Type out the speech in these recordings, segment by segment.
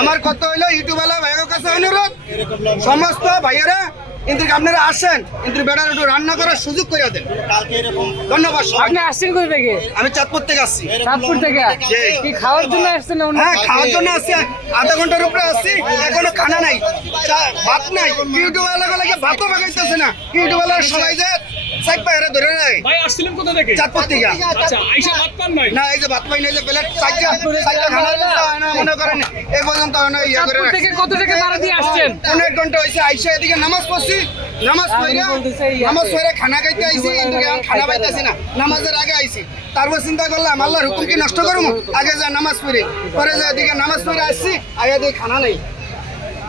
আমার কথা হইল ইউটিউবেলা ভাইয়ের কাছে অনুরোধ সমস্ত ভাইয়েরা কিন্তু আপনারা আসেন কিন্তু বেটার একটু রান্না করার সুযোগ করে দেন ধন্যবাদ। আপনি আসছেন কোথা থেকে আমি চাঁদপুর থেকে আসছি চাঁদপুর থেকে। কি খাওয়ার জন্য আসছেন না হ্যাঁ খাওয়ার জন্য আসছি আধা ঘণ্টার উপরে আসছি এখনও খানা নাই ভাত নাই ইউটিউব লাগে ভাতও বাগাইতেছে না ইউটিউব সবাই যে সাইড পায়ে ধরে নেয় ভাই আসছিলেন কোথা থেকে চাঁদপুর থেকে আচ্ছা আইসা ভাত পান নাই না এই যে ভাত পাই না এই যে প্লেট সাইডটা সাইডটা খানা হয় মনে করেন এই পর্যন্ত হয় ইয়ে করে থেকে কত টাকা ভাড়া দিয়ে আসছেন? অনেক ঘণ্টা হয়েছে আইসা এদিকে নামাজ পড়ছি নামাজ পড়ে নামাজ পড়ে খানা খাইতে আইছি কিন্তু খানা পাইতেছি না নামাজের আগে আইছি তারপর চিন্তা করলাম আল্লাহর হুকুম কি নষ্ট করব? আগে যা নামাজ পড়ি পরে যা এদিকে নামাজ পড়ে আসছি আগে দিয়ে খানা নেই।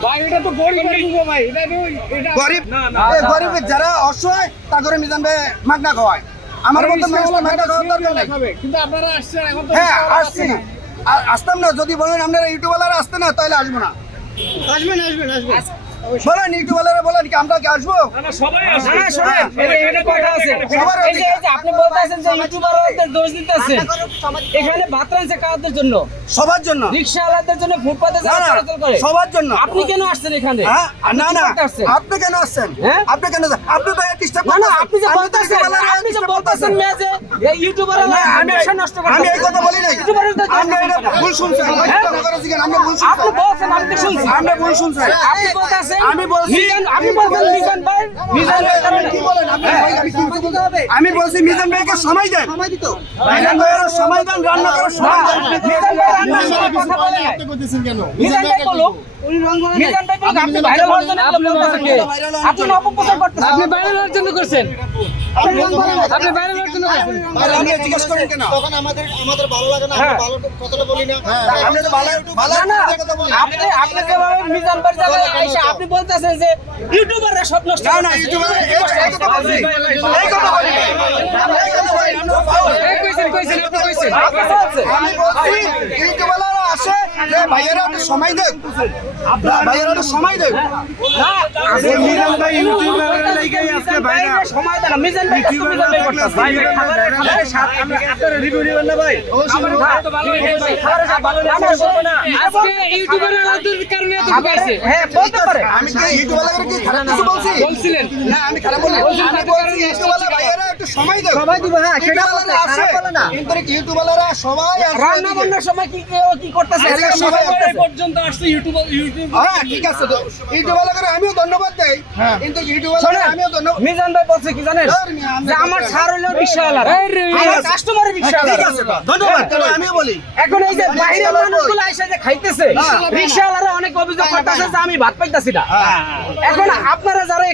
ভাই গরিব ভাই এটা তো- এটা গরিব না না এই গরিব যারা অসহায় তা করে মিজান ভাই মাগনা খাওয়ায়। আমার মতো মানুষ মাগনা খাওয়ার দরকার নেই। কিন্তু আপনারা আসছেন এখন তো হ্যাঁ আসছি না। আসতাম না যদি বলেন আপনারা ইউটিউবালারা আসতে না তাহলে আসব না। আসবেন আসবেন আসবেন। বলেন বলেন কি আমরা কি আসব? সবাই আপনি বলতেছেন যে ইউটিউবারদের দোষ দিতেছেন এখানে ভাত রাঁধছে কাদের জন্য? সবার জন্য। রিক্সাওয়ালাদের জন্য ফুটপাতে না না চলাচল করে। সবার জন্য। আপনি কেন আসছেন এখানে? হ্যাঁ না না আপনি কেন আসছেন? হ্যাঁ? আপনি কেন আপনি তো ডিস্টার্ব না না আপনি যে বলতেছেন আপনি যে বলতেছেন মেয়ে যে ইউটিউবাররা আমি নষ্ট আমি এই কথা বলি আপনি এটা ভুল হ্যাঁ? আপনি আপনি বলছেন আমি শুনছি। আপনি ভুল শুনছেন আপনি বলতেছেন আমি বলছি- মিজান আপনি বলছেন মিজান ভাই মিজান ভাই কি বলেন? আমি কি বলতে হবে? আমি বলছি মিজান ভাইকে সময় দেন। সময় দিত। মিজান ভাইয়ের সময় দেন রান্না করার সময় দেন। মিজান ভাই রান্নার সময় কথা বলে নাই। মিজান ভাই বলুক। মিজান ভাই বলুক আপনি ভাইরাল হওয়ার জন্য বলতেছেন আপনি অপপ্রচার করতেছেন। আপনি বাইরে হওয়ার জন্য করছেন। আপনি বাইরে আপনি জিজ্ঞেস করেন কেন? তখন আমাদের আমাদের ভালো লাগে না আমরা ভালো কথাটা বলি না। আপনি তো ভালো ভালো না না কথা বলেন আপনি আপনি যেভাবে মিজান ভাই জায়গায় আইসা আপনি বলতেছেন যে ইউটিউবাররা সব নষ্ট না না করতেছে। এই এই কথা বলছি এই কথা বলি। এই কথা বলি। নাই। কইছেন কইছেন আপনি কইছেন আমি বলছি ইউটিউবালারা আসে যে ভাইয়েরা একটু সময় দেন ভাইয়েরা একটু সময় আবার- পাইছে হ্যাঁ আমি খারাপ বলছি? না আমি খারাপ বলছি। একটু সময় দেন সময় দিব হ্যাঁ সেটা বলতে ইউটিউবালারা খারাপ বলে না। কিন্তু ইউটিউবালারা সবাই রান্না বান্নার সময় কি কে কি করতেছে? সবাই সবাই সবাই করতেছে। পর্যন্ত আসছে ইউটিউব ইউটিউব হ্যাঁ ঠিক আছে তো। ইউটিউবালাদের আমিও ধন্যবাদ দেই। কিন্তু ইউটিউবালাদের আমিও ধন্যবাদ মিজান ভাই বলছে কি জানেন আমি যে আমার ছাড় রিক্সাওয়ালারা। আমার আছে। কাস্টমারের ঠিক আছে ধন্যবাদ তবে আমিও বলি। এখন এই যে বাইরের মানুষগুলো এসে যে খাইতেছে রিক্সাওয়ালারা অনেক অভিযোগ করতেছে যে আমি ভাত পাইতাছি না। এখন আপনারা যারা